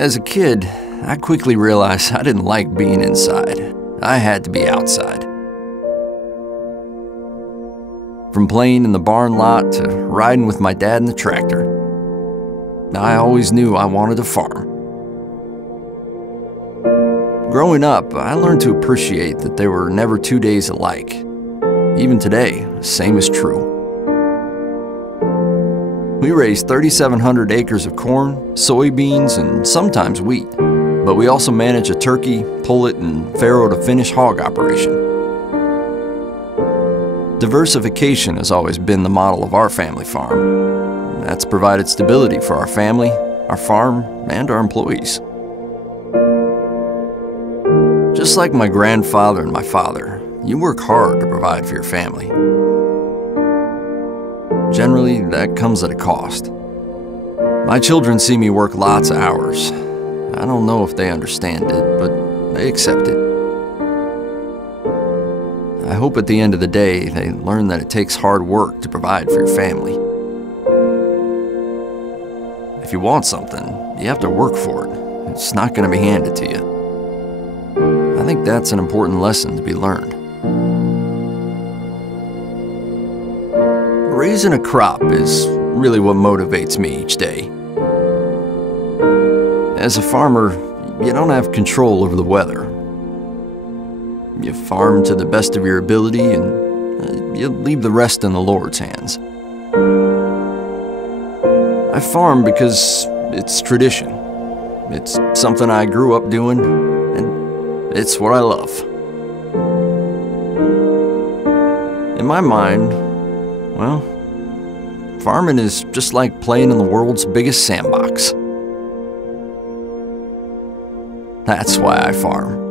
As a kid, I quickly realized I didn't like being inside. I had to be outside. From playing in the barn lot to riding with my dad in the tractor, I always knew I wanted to farm. Growing up, I learned to appreciate that there were never 2 days alike. Even today, the same is true. We raise 3,700 acres of corn, soybeans, and sometimes wheat, but we also manage a turkey, pullet, and farrow-to-finish hog operation. Diversification has always been the model of our family farm. That's provided stability for our family, our farm, and our employees. Just like my grandfather and my father, you work hard to provide for your family. Generally, that comes at a cost. My children see me work lots of hours. I don't know if they understand it, but they accept it. I hope at the end of the day, they learn that it takes hard work to provide for your family. If you want something, you have to work for it. It's not going to be handed to you. I think that's an important lesson to be learned. Raising a crop is really what motivates me each day. As a farmer, you don't have control over the weather. You farm to the best of your ability and you leave the rest in the Lord's hands. I farm because it's tradition. It's something I grew up doing, and it's what I love. In my mind, well, farming is just like playing in the world's biggest sandbox. That's why I farm.